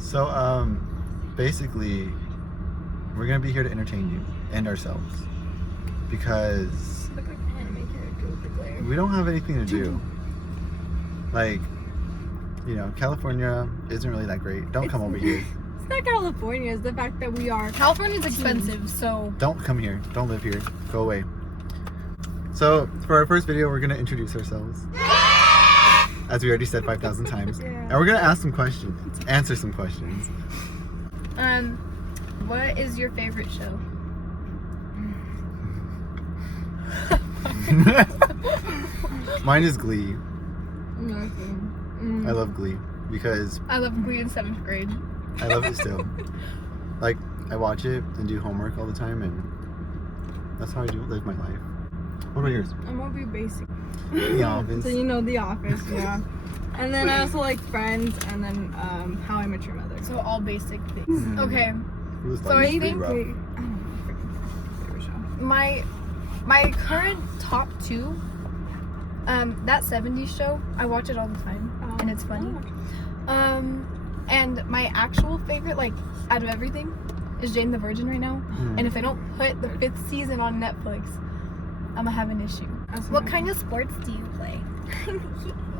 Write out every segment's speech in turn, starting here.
So, basically, we're gonna be here to entertain you and ourselves because Look like an anime character with the glare. we don't have anything to do. Like, you know, California isn't really that great. Don't come over here. It's not California. It's the fact that we are. California's expensive, so Don't come here. Don't live here. Go away. So, for our first video, we're gonna introduce ourselves. As we already said 5,000 times. Yeah. And we're gonna ask some questions. Answer some questions. what is your favorite show? Mine is Glee. Nothing. I love Glee because I love Glee in 7th grade. I love it still. Like, I watch it and do homework all the time, and that's how I do live my life. What about yours? I'm gonna be basic. The Office. So you know The Office, yeah. And then I also like Friends, and then How I Met Your Mother. So all basic things. Mhm. Okay, Who's So I like, think rough? I don't know, freaking favorite show. my current top 2, that 70s show, I watch it all the time, and it's funny. And my actual favorite, like, out of everything, is Jane the Virgin right now. Mhm. And if I don't put the 5th season on Netflix, I'm gonna have an issue. What kind of sports do you play?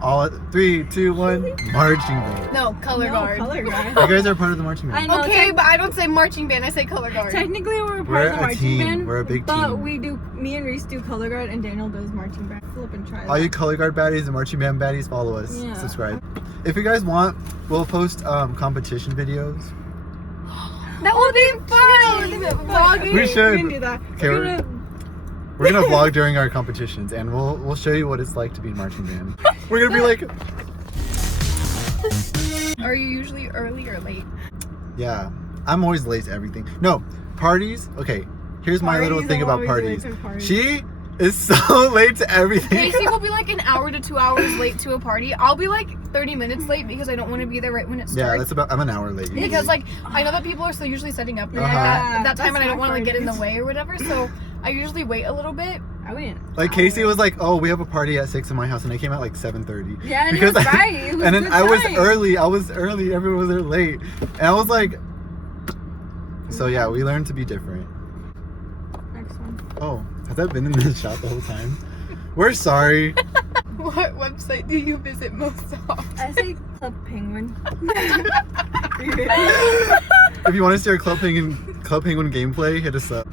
All 3, 2, 1. Marching band. No, color guard. Color guard. You guys are part of the marching I band. know. Okay, but I don't say marching band, I say color guard. Technically, we're part We're of the a marching team. band. We're a big but team. me and Reese do color guard, and Daniel does marching band. Flip and try. All you color guard baddies and marching band baddies, follow us. Yeah. Subscribe. If you guys want, we'll post competition videos. That would be fun! Vlogging. We should. We can do that. Okay, We're gonna vlog during our competitions, and we'll show you what it's like to be in marching band. We're gonna be like, Are you usually early or late? yeah, I'm always late to everything. No, parties. Okay, here's my little thing about parties. She is so late to everything. Casey will be like an hour to 2 hours late to a party. I'll be like 30 minutes late because I don't want to be there right when it Yeah, starts. I'm an hour late. usually. Because like I know that people are still usually setting up Uh-huh. at that time, That's and I don't my want to like get in the parties. way or whatever. So I usually wait a little bit. I went. Like Casey was like, "Oh, we have a party at 6 in my house," and I came at like 7:30. Yeah, and Because it was right. It was and then good I was time. early. Everyone was there late, and I was like, so yeah, we learned to be different. Next one. Oh, has that been in the shop the whole time? We're sorry. What website do you visit most often? I say Club Penguin. If you want to see our Club Penguin gameplay, hit us up.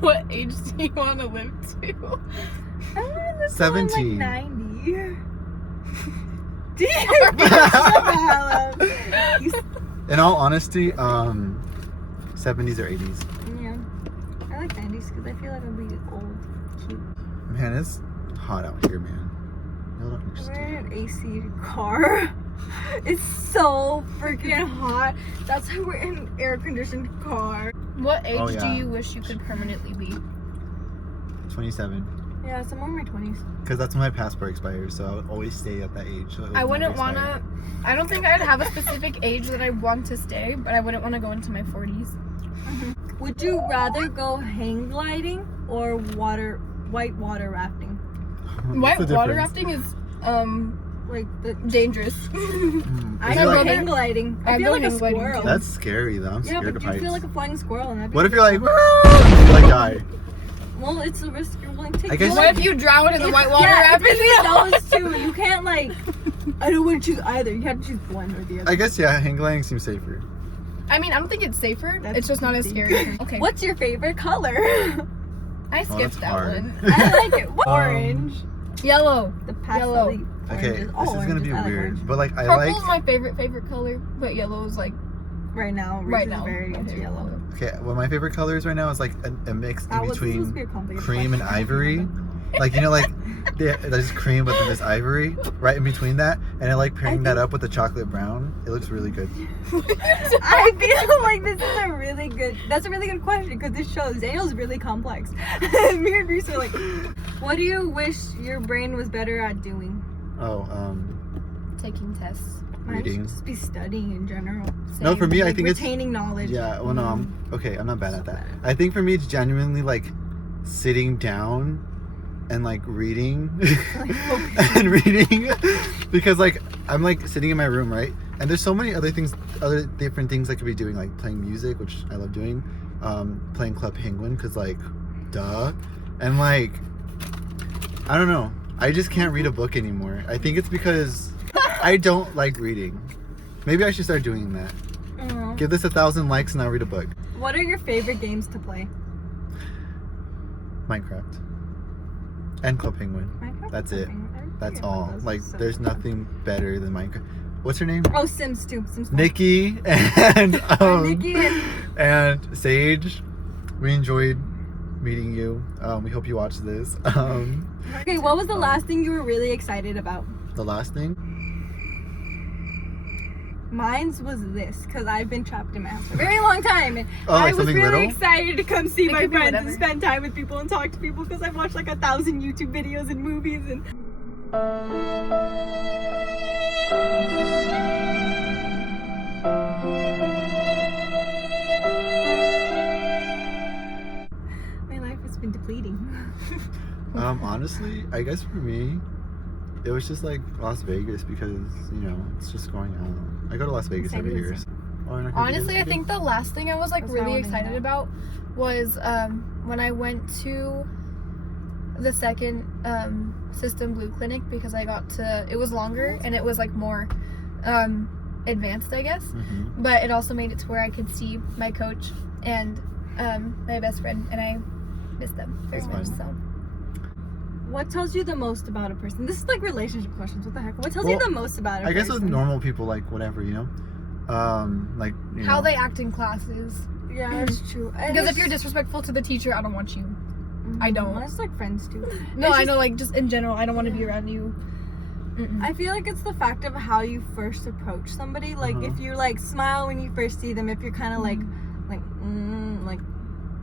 What age do you want to live to? I remember this 17. Like 90. Dude, shut the hell up. In all honesty, 70s or 80s. Yeah, I like 90s because I feel like I'll be old, cute. Man, it's hot out here, man. Y'all don't We're understand. in an AC car. It's so freaking hot. That's why we're in an air-conditioned car. What age Oh, yeah. do you wish you could permanently be? 27. Yeah, somewhere in my 20s. Because that's when my passport expires, so I would always stay at that age. So it would I never wouldn't expire. wanna. I don't think I'd have a specific age that I want to stay, but I wouldn't want to go into my 40s. Would you rather go hang gliding or white water rafting? White What's the water difference? rafting is Like the dangerous. I Is it go like- hang gliding. I I'd feel go like a hang gliding, squirrel. too. That's scary though. I'm Yeah, scared but of you heights. feel like a flying squirrel. And that'd be What if you're like, you like die? Well, it's a risk you're willing to take. I guess- What if you drown in the white water yeah, rafting? it's those two. You can't like. I don't want to choose either. You have to choose one or the other. I guess yeah, hang gliding seems safer. I mean, I don't think it's safer. That's It's just not as scary. Okay. What's your favorite color? I that's skipped that hard. one. I like it. What? Orange. Yellow. The pastel. Yellow. Okay, Oranges. All this is gonna be oranges. I like weird, orange. but like I Purple's like. my favorite color, but yellow is like Right now. Reese right is now. very my into favorite yellow. color. Okay, well my favorite colors right now is like a mix in This is supposed to between be a complicated cream and question. ivory. Like you know, like there's cream, but then there's ivory right in between that, and I like pairing that up with the chocolate brown. It looks really good. I feel like this is a really good. That's a really good question because this shows Daniel's really complex. Me and Reese are like, what do you wish your brain was better at doing? Oh, Taking tests. Mine should reading. just be studying in general. No, for me, I Like, think it's retaining knowledge. yeah. Well, no, I'm not bad at that. I think for me, it's genuinely like sitting down and like reading and reading because like I'm like sitting in my room, right? And there's so many other things, other different things I could be doing, like playing music, which I love doing, playing Club Penguin, because like, duh. And like, I don't know. I just can't read a book anymore. I think it's because I don't like reading. Maybe I should start doing that. Give this 1,000 likes and I'll read a book. What are your favorite games to play? Minecraft. And Club Penguin. Minecraft? That's it. Penguin? That's Yeah, all. those are Like, so there's fun. nothing better than Minecraft. What's her name? Oh, Sims too. Sims 4. Nikki and Nikki and and Sage. We enjoyed meeting you. We hope you watch this. Okay, what was the last thing you were really excited about? The last thing. Mine's was this, because I've been trapped in my house for a very long time. And Oh, like I was something really little? excited to come see It my could be friends whatever. and spend time with people and talk to people because I've watched like 1,000 YouTube videos and movies and my life has been depleting. Honestly, I guess for me, it was just like Las Vegas because, you know, it's just going out. I go to Las Vegas every year. Honestly, I think the last thing I was like That's what I really wanna excited know. about was when I went to the second System Blue clinic because I got to, it was longer and it was like more advanced, I guess. Mm-hmm. But it also made it to where I could see my coach and my best friend, and I miss them very That's much. fun. So What tells you the most about a person? This is like relationship questions. What the heck? What tells you Well, the most about a I person? guess with normal people, like whatever, you know, like you how know. they act in classes. Yeah, that's true. And Because if it's you're disrespectful to the teacher, I don't want you. I don't. Well, it's like friends too. No, It's I just- know, like just in general, I don't want to be around you. Mm-mm. I feel like it's the fact of how you first approach somebody. Like Uh-huh. if you like smile when you first see them, if you're kind of like,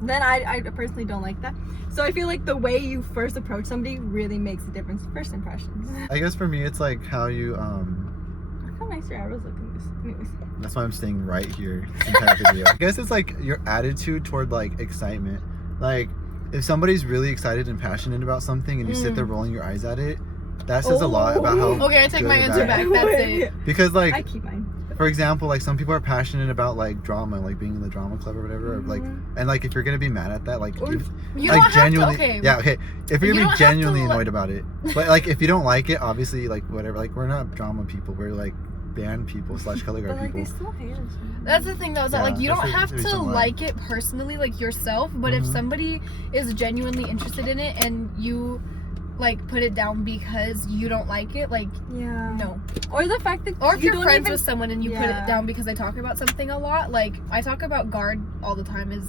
then I personally don't like that. So I feel like the way you first approach somebody really makes a difference. First impressions. I guess for me, it's like how you Look how nice your arrows look in this. Anyways. That's why I'm staying right here this entire video. I guess it's like your attitude toward like excitement. Like if somebody's really excited and passionate about something and you sit there rolling your eyes at it, that says a lot about how Okay, I take good my or answer bad- back. That's it. Because I like keep mine. for example, like some people are passionate about like drama, like being in the drama club or whatever. Or, like and like if you're gonna be mad at that, like Or if, You like don't genuinely, have to. Okay. yeah, okay. If you're You gonna don't be have to genuinely let- annoyed about it, but like if you don't like it, obviously, like whatever. Like we're not drama people. We're like band people / color guard But like people. they still hate us. That's the thing though, is that Yeah, like you that's don't the have to reason why. like it personally, like yourself, but if Mhm. somebody is genuinely interested in it and you like put it down because you don't like it, like Yeah. no. Or the fact that Or if you you're don't friends even with someone and you put Yeah. it down because they talk about something a lot, like I talk about guard all the time, is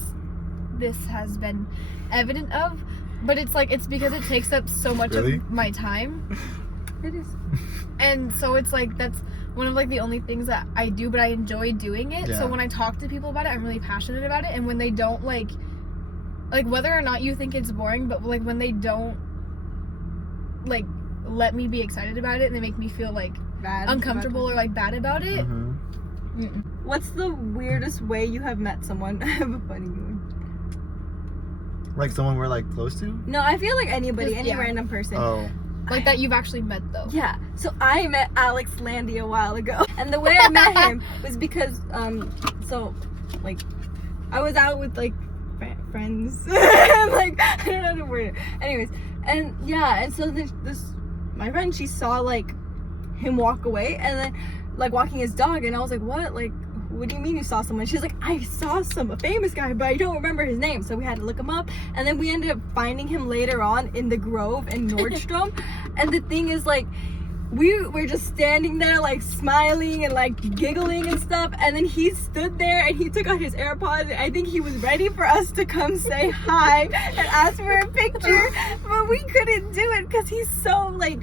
this has been evident of, but it's like it's because it takes up so much Really? of my time. It is. And so it's like that's one of like the only things that I do, but I enjoy doing it. Yeah. So when I talk to people about it, I'm really passionate about it. And when they don't like whether or not you think it's boring, but like when they don't like let me be excited about it and they make me feel like Bad. uncomfortable or like bad about it. Mhm. Mm-mm. What's the weirdest way you have met someone? I have a funny one. Like someone we're like close to. No, I feel like anybody, Just- any yeah. random person. Oh, Like that you've actually met though. Yeah, so I met Alex Landy a while ago, and the way I met him was because, so, like, I was out with like friends, like I don't know how to word it. Anyways, and yeah, and so this my friend, she saw like him walk away, and then like walking his dog, and I was like, what? Like, what do you mean you saw someone? She's like, I saw a famous guy, but I don't remember his name. So we had to look him up, and then we ended up finding him later on in the Grove in Nordstrom. And the thing is, like, we were just standing there like smiling and like giggling and stuff, and then he stood there and he took out his AirPods, and I think he was ready for us to come say hi and ask for a picture, but we couldn't do it because he's so like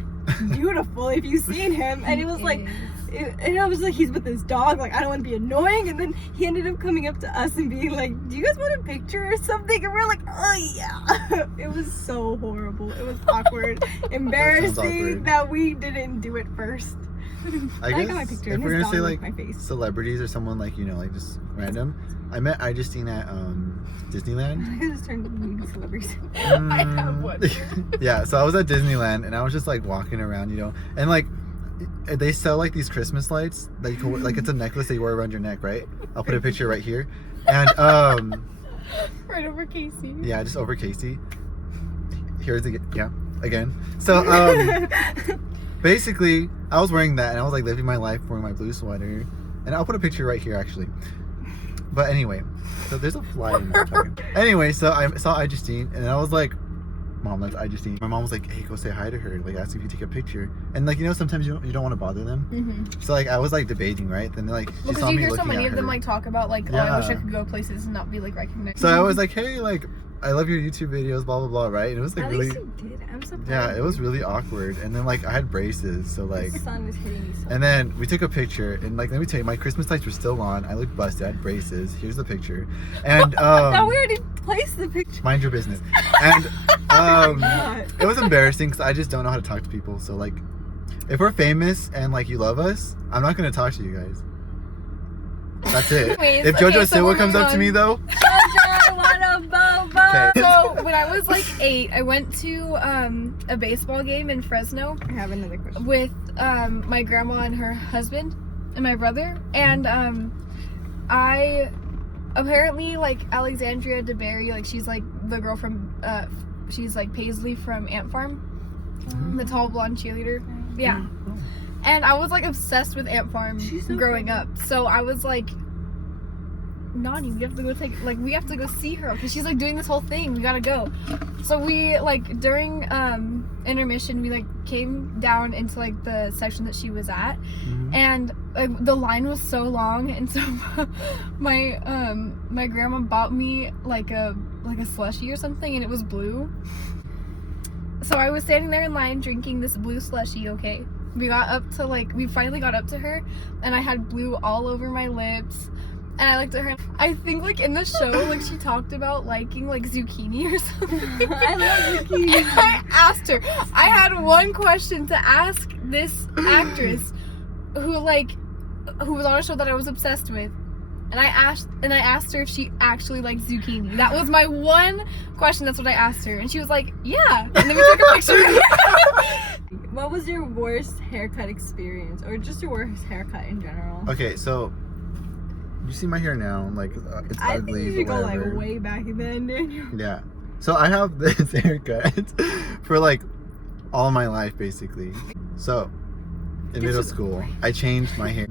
beautiful if you've seen him. And it was like, and I was like, he's with his dog, like I don't want to be annoying. And then he ended up coming up to us and being like, do you guys want a picture or something? And we're like, oh yeah. It was so horrible. It was awkward, embarrassing awkward. that we didn't do it first. I got guess my picture if and we're his gonna dog say licked like my face. celebrities or someone like, you know, like just random, I met Justine at Disneyland. I just turned into celebrities. I have one. Yeah, so I was at Disneyland and I was just like walking around, you know, and like they sell like these Christmas lights that you can like it's a necklace that you wear around your neck, right? I'll put a picture right here. And Right over Casey. yeah, just over Casey. Here's again. So basically I was wearing that and I was like living my life wearing my blue sweater. And I'll put a picture right here actually. But anyway, so there's a fly in there. Anyway, so I saw Justine and I was like, Mom, that's Justine. My mom was like, hey, go say hi to her. Like, ask if you take a picture. And like, you know, sometimes you don't want to bother them. Mm-hmm. So like, I was like debating, right? Then like, she Well, saw because you me hear so looking many at of them her. like talk about like, oh, I wish I could go places and not be like recognized. So I was like, hey, like, I love your YouTube videos, blah blah blah, right? And it was like At really, least you did. I'm surprised. yeah, it was really awkward. And then like, I had braces, so like. The sun is hitting me so And then we took a picture, and like, let me tell you, my Christmas lights were still on. I looked busted. I had braces. Here's the picture. And I thought we already placed the picture. mind your business. And it was embarrassing because I just don't know how to talk to people. So like, if we're famous and like you love us, I'm not gonna talk to you guys. That's it. Anyways, If JoJo okay, so Siwa we're comes moving up to on. me though, I want a bobo. Okay. So when I was like 8, I went to a baseball game in Fresno I have another question. with my grandma and her husband and my brother, and I apparently like Alexandria DeBerry, like she's like the girl from she's like Paisley from Ant Farm, the tall blonde cheerleader. Yeah. And I was like obsessed with Ant Farm She's so growing pretty. up. So I was like, Nani, we have to go see her because she's like doing this whole thing. We gotta go. So we like during intermission we like came down into like the section that she was at, and like the line was so long, and so my my grandma bought me like a slushie or something, and it was blue. So I was standing there in line drinking this blue slushie. Okay, we finally got up to her, and I had blue all over my lips. And I looked at her. I think like in the show, like she talked about liking like zucchini or something. I love zucchini. I asked her. I had one question to ask this actress, who was on a show that I was obsessed with, and I asked her if she actually liked zucchini. That was my one question. That's what I asked her, and she was like, "Yeah." And then we took a picture. What was your worst haircut experience, or just your worst haircut in general? okay, so you see my hair now, like it's I think ugly, you should but go whatever. like way back then, Daniel. Yeah. So I have this haircut for like all my life basically. So in Gives middle you the school, I changed my hair.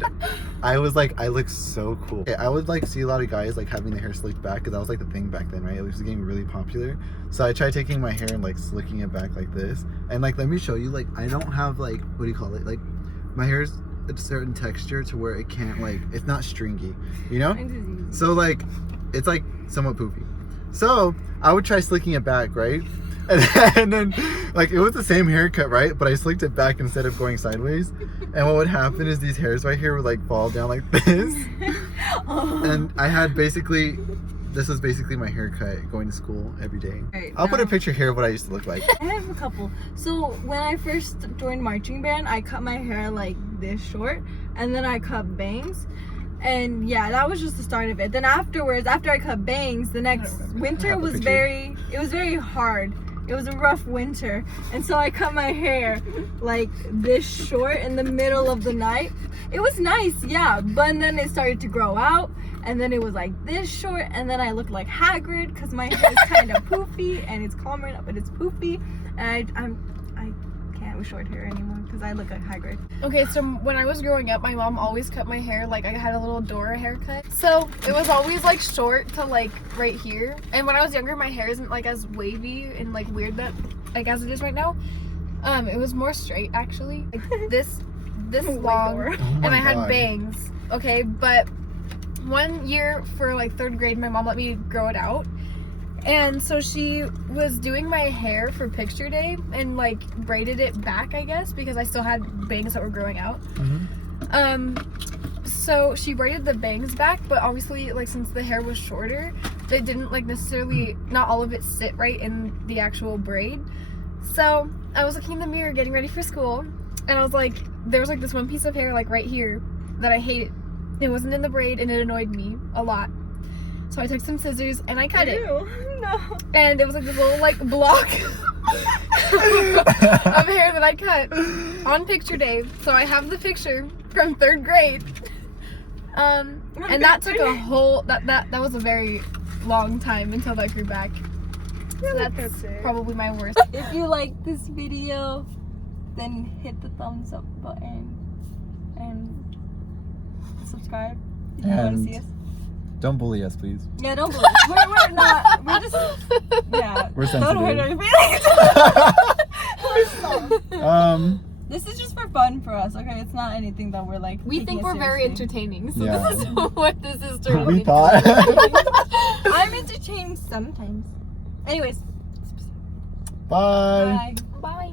I was like, I look so cool. Okay, I would like see a lot of guys like having their hair slicked back because that was like the thing back then, right? It was getting really popular. So I tried taking my hair and like slicking it back like this. And like, let me show you, like, I don't have like, what do you call it? Like my hair's a certain texture to where it can't like, it's not stringy, you know? Mine's is easy. So like, it's like somewhat poofy. So I would try slicking it back, right? And then like it was the same haircut, right? But I slicked it back instead of going sideways. And what would happen is these hairs right here would like fall down like this. Oh. And I had basically, this was basically my haircut going to school every day. Right, I'll put a now- picture here of what I used to look like. I have a couple. So when I first joined marching band, I cut my hair like this short, and then I cut bangs. And yeah, that was just the start of it. Then afterwards, after I cut bangs, the next winter have a was picture. very hard. It was a rough winter. And so I cut my hair like this short in the middle of the night. It was nice, yeah, but then it started to grow out, and then it was like this short, and then I looked like Hagrid because my hair is kind of poofy, and it's calm right now, but it's poofy, and I can't with short hair anymore because I look like Hagrid. Okay, so when I was growing up, my mom always cut my hair like I had a little Dora haircut. So it was always like short to like right here. And when I was younger, my hair isn't like as wavy and like weird that like as it is right now. It was more straight actually, like this long, Dora. Oh my and I had God. bangs. Okay, but one year for like 3rd grade, my mom let me grow it out. And so she was doing my hair for picture day and like braided it back, I guess, because I still had bangs that were growing out. So she braided the bangs back, but obviously like since the hair was shorter, they didn't like necessarily, not all of it sit right in the actual braid. So I was looking in the mirror getting ready for school, and I was like, there was like this one piece of hair like right here that I hated. It wasn't in the braid and it annoyed me a lot. So I took some scissors and I cut it. Ew, no. And it was like this little like block. of hair that I cut on picture day. So I have the picture from 3rd grade. And that took a whole that was a very long time until that grew back. So that's probably my worst. If you like this video, then hit the thumbs up button and subscribe if you want to see us. Don't bully us, please. Yeah, don't believe. We're not. We're just. Yeah. We're Don't hurt sensitive. our feelings. This is just for fun for us, okay? It's not anything that we're like. We think we're very entertaining, so Yeah. this is what this is to We thought. I'm entertaining sometimes. Anyways, Bye. bye. Bye.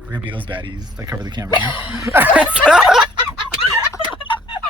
We're gonna be those baddies that cover the camera.